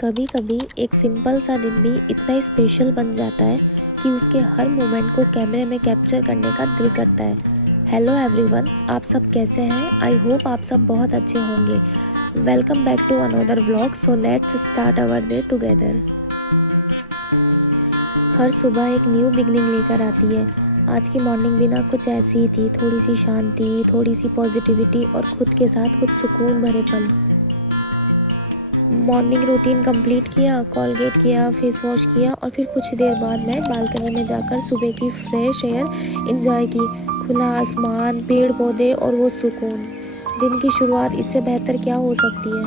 कभी कभी एक सिंपल सा दिन भी इतना स्पेशल बन जाता है कि उसके हर मोमेंट को कैमरे में कैप्चर करने का दिल करता है। हेलो एवरीवन, आप सब कैसे हैं? आई होप आप सब बहुत अच्छे होंगे। Welcome back to another vlog. So let's start our day together. हर सुबह एक न्यू बिगनिंग लेकर आती है। आज की मॉर्निंग भी ना कुछ ऐसी ही थी, थोड़ी सी शांति, थोड़ी सी पॉजिटिविटी और खुद के साथ कुछ सुकून भरे पल। मॉर्निंग रूटीन कंप्लीट किया, कॉलगेट किया, फेस वॉश किया और फिर कुछ देर बाद मैं बालकनी में जाकर सुबह की फ्रेश एयर एंजॉय की। खुला आसमान, पेड़ पौधे और वो सुकून। दिन की शुरुआत इससे बेहतर क्या हो सकती है।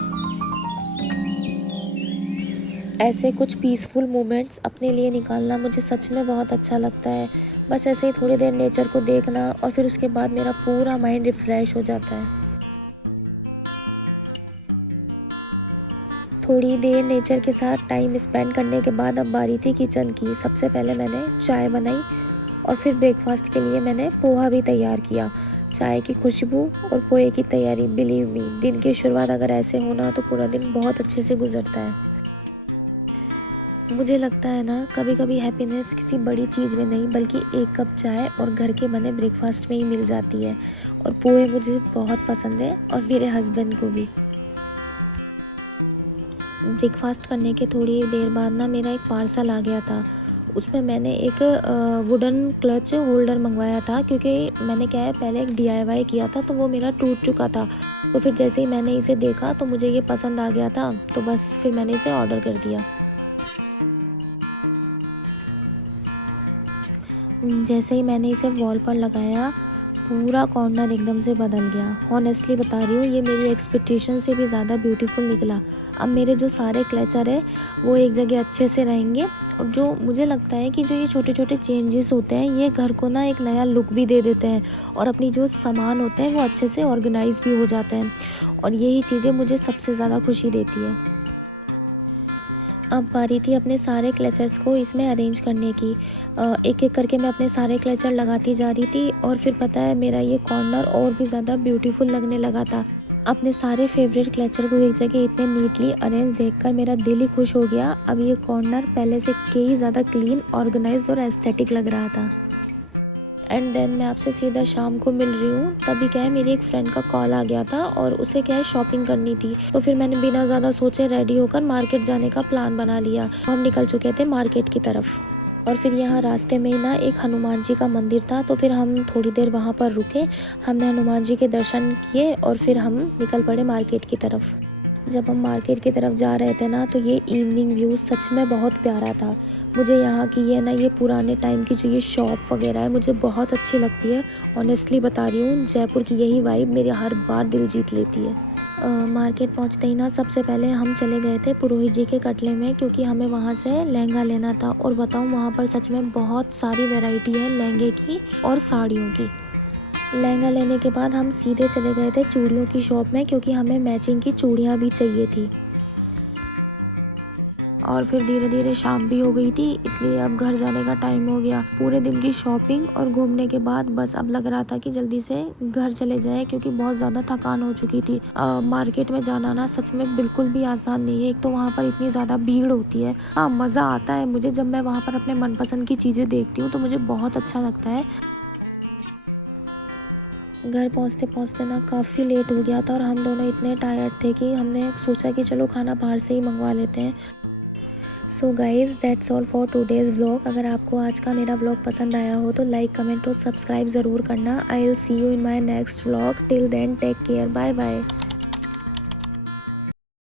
ऐसे कुछ पीसफुल मोमेंट्स अपने लिए निकालना मुझे सच में बहुत अच्छा लगता है। बस ऐसे ही थोड़ी देर नेचर को देखना और फिर उसके बाद मेरा पूरा माइंड रिफ्रेश हो जाता है। थोड़ी देर नेचर के साथ टाइम स्पेंड करने के बाद अब बारी थी किचन की। सबसे पहले मैंने चाय बनाई और फिर ब्रेकफास्ट के लिए मैंने पोहा भी तैयार किया। चाय की खुशबू और पोहे की तैयारी, बिलीव मी, दिन की शुरुआत अगर ऐसे होना तो पूरा दिन बहुत अच्छे से गुजरता है। मुझे लगता है ना, कभी कभी हैप्पीनेस किसी बड़ी चीज़ में नहीं बल्कि एक कप चाय और घर के बने ब्रेकफास्ट में ही मिल जाती है। और पोहे मुझे बहुत पसंद है और मेरे हस्बैंड को भी। ब्रेकफास्ट करने के थोड़ी देर बाद ना मेरा एक पार्सल आ गया था। उसमें मैंने एक वुडन क्लच होल्डर मंगवाया था, क्योंकि मैंने क्या है पहले एक DIY किया था तो वो मेरा टूट चुका था। तो फिर जैसे ही मैंने इसे देखा तो मुझे ये पसंद आ गया था, तो बस फिर मैंने इसे ऑर्डर कर दिया। जैसे ही मैंने इसे वॉल पर लगाया, पूरा कॉर्नर एकदम से बदल गया। हॉनेस्टली बता रही हूँ, ये मेरी एक्सपेक्टेशन से भी ज़्यादा ब्यूटीफुल निकला। अब मेरे जो सारे क्लचर है वो एक जगह अच्छे से रहेंगे। और जो मुझे लगता है कि जो ये छोटे छोटे चेंजेस होते हैं ये घर को ना एक नया लुक भी दे देते हैं और अपनी जो सामान होते हैं वो अच्छे से ऑर्गेनाइज भी हो जाते हैं। और यही चीज़ें मुझे सबसे ज़्यादा खुशी देती है। अब बारी थी अपने सारे क्लचर्स को इसमें अरेंज करने की। एक एक करके मैं अपने सारे क्लचर लगाती जा रही थी और फिर पता है मेरा ये कॉर्नर और भी ज़्यादा ब्यूटीफुल लगने लगा था। अपने सारे फेवरेट क्लचर को एक जगह इतने नीटली अरेंज देखकर मेरा दिल ही खुश हो गया। अब ये कॉर्नर पहले से कई ज़्यादा क्लीन, ऑर्गेनाइज्ड और एस्थेटिक लग रहा था। एंड देन मैं आपसे सीधा शाम को मिल रही हूँ। तभी क्या है, मेरी एक फ्रेंड का कॉल आ गया था और उसे क्या है शॉपिंग करनी थी। तो फिर मैंने बिना ज़्यादा सोचे रेडी होकर मार्केट जाने का प्लान बना लिया। हम निकल चुके थे मार्केट की तरफ। और फिर यहाँ रास्ते में ही ना एक हनुमान जी का मंदिर था, तो फिर हम थोड़ी देर वहाँ पर रुके। हमने हनुमान जी के दर्शन किए और फिर हम निकल पड़े मार्केट की तरफ। जब हम मार्केट की तरफ जा रहे थे ना तो ये इवनिंग व्यू सच में बहुत प्यारा था। मुझे यहाँ की ये पुराने टाइम की जो ये शॉप वगैरह है मुझे बहुत अच्छी लगती है। ऑनेस्टली बता रही हूँ, जयपुर की यही वाइब मेरे हर बार दिल जीत लेती है। मार्केट पहुँचते ही ना सबसे पहले हम चले गए थे पुरोहित जी के कटले में, क्योंकि हमें वहाँ से लहंगा लेना था। और बताऊँ, वहाँ पर सच में बहुत सारी वैरायटी है लहंगे की और साड़ियों की। लहंगा लेने के बाद हम सीधे चले गए थे चूड़ियों की शॉप में, क्योंकि हमें मैचिंग की चूड़ियाँ भी चाहिए थी। और फिर धीरे धीरे शाम भी हो गई थी, इसलिए अब घर जाने का टाइम हो गया। पूरे दिन की शॉपिंग और घूमने के बाद बस अब लग रहा था कि जल्दी से घर चले जाए, क्योंकि बहुत ज़्यादा थकान हो चुकी थी। मार्केट में जाना ना सच में बिल्कुल भी आसान नहीं है। एक तो वहाँ पर इतनी ज़्यादा भीड़ होती है। हाँ, मज़ा आता है मुझे जब मैं वहाँ पर अपने मनपसंद की चीज़ें देखती हूँ, तो मुझे बहुत अच्छा लगता है। घर पहुँचते पहुँचते ना काफ़ी लेट हो गया था और हम दोनों इतने टायर्ड थे कि हमने सोचा कि चलो खाना बाहर से ही मंगवा लेते हैं। So guys, that's all for today's vlog. अगर आपको आज का मेरा व्लॉग पसंद आया हो तो लाइक, कमेंट और सब्सक्राइब ज़रूर करना। I will see you in my next vlog. Till then take care, bye bye.